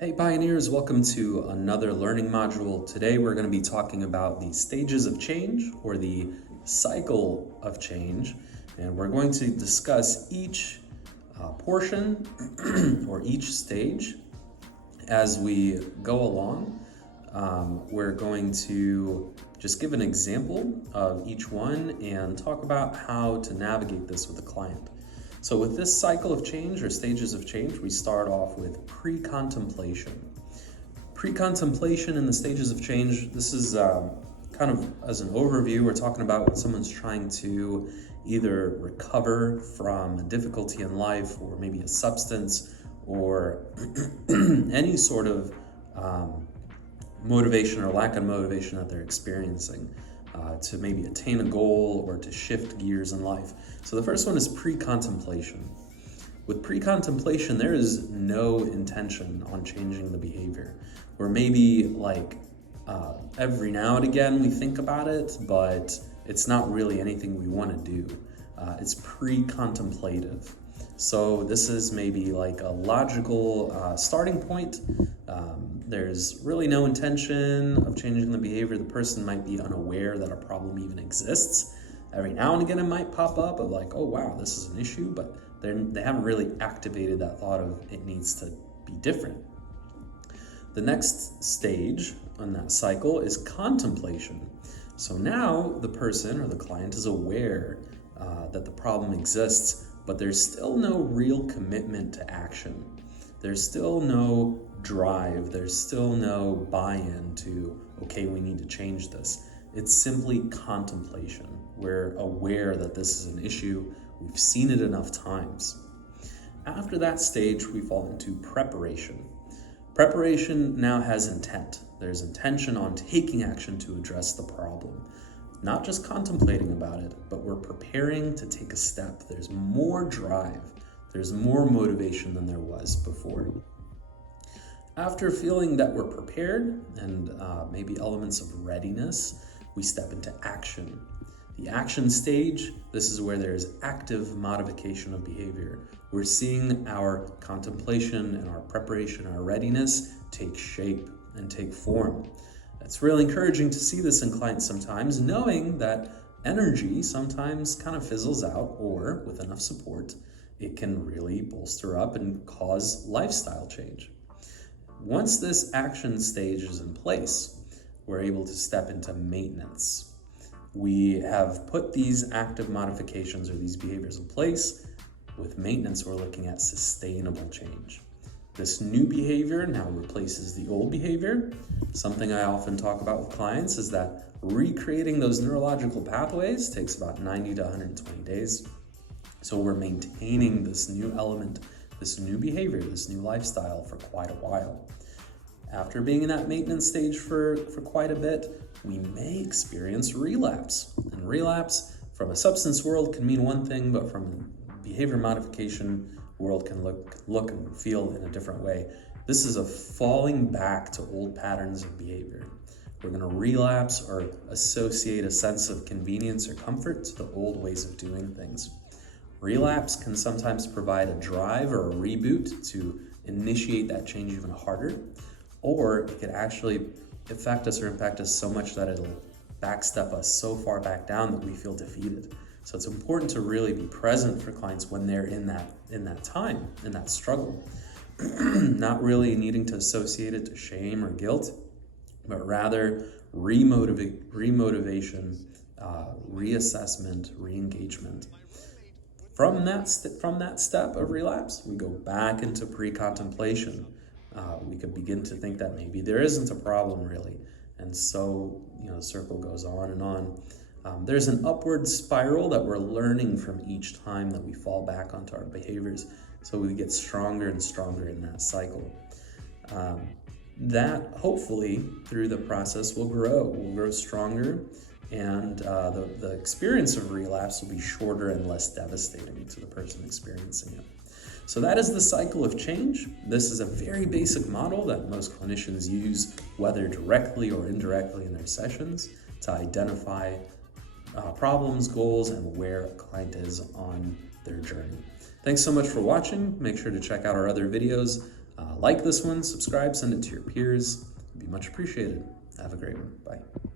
Hey Pioneers, welcome to another learning module. Today we're going to be talking about the stages of change or the cycle of change, and we're going to discuss each portion or each stage as we go along. We're going to just give an example of each one and talk about how to navigate this with a client. So with this cycle of change or stages of change, we start off with pre-contemplation. Pre-contemplation in the stages of change, this is kind of as an overview, we're talking about when someone's trying to either recover from a difficulty in life or maybe a substance or any sort of motivation or lack of motivation that they're experiencing. To maybe attain a goal or to shift gears in life. So the first one is pre-contemplation. With pre-contemplation, there is no intention on changing the behavior. Or maybe like every now and again we think about it, but it's not really anything we want to do. It's pre-contemplative. So this is maybe like a logical starting point. There's really no intention of changing the behavior. The person might be unaware that a problem even exists. Every now and again it might pop up of like, oh wow, this is an issue, but they haven't really activated that thought of it needs to be different. The next stage on that cycle is contemplation. So now the person or the client is aware that the problem exists, but there's still no real commitment to action. There's still no drive. There's still no buy-in to, okay, we need to change this. It's simply contemplation. We're aware that this is an issue. We've seen it enough times. After that stage, we fall into preparation. Preparation now has intent. There's intention on taking action to address the problem. Not just contemplating about it, but we're preparing to take a step. There's more drive. There's more motivation than there was before. After feeling that we're prepared and maybe elements of readiness, we step into action. The action stage, this is where there's active modification of behavior. We're seeing our contemplation and our preparation, our readiness take shape and take form. It's really encouraging to see this in clients sometimes, knowing that energy sometimes kind of fizzles out, or with enough support, it can really bolster up and cause lifestyle change. Once this action stage is in place, we're able to step into maintenance. We have put these active modifications or these behaviors in place. With maintenance, we're looking at sustainable change. This new behavior now replaces the old behavior. Something I often talk about with clients is that recreating those neurological pathways takes about 90 to 120 days. So we're maintaining this new element, this new behavior, this new lifestyle for quite a while. After being in that maintenance stage for quite a bit, we may experience relapse. And relapse from a substance world can mean one thing, but from a behavior modification world can look and feel in a different way. This is a falling back to old patterns of behavior. We're going to relapse or associate a sense of convenience or comfort to the old ways of doing things. Relapse can sometimes provide a drive or a reboot to initiate that change even harder, or it could actually affect us or impact us so much that it'll backstep us so far back down that we feel defeated. So it's important to really be present for clients when they're in that time, in that struggle. Not really needing to associate it to shame or guilt, but rather remotivation, reassessment, re-engagement. From that step of relapse, we go back into pre-contemplation. We could begin to think that maybe there isn't a problem really. And so, the circle goes on and on. There's an upward spiral that we're learning from each time that we fall back onto our behaviors. So we get stronger and stronger in that cycle. That hopefully through the process will grow stronger, and the experience of relapse will be shorter and less devastating to the person experiencing it. So that is the cycle of change. This is a very basic model that most clinicians use, whether directly or indirectly in their sessions, to identify problems, goals, and where a client is on their journey. Thanks so much for watching. Make sure to check out our other videos Like this one, subscribe, send it to your peers. It'd be much appreciated. Have a great one. Bye.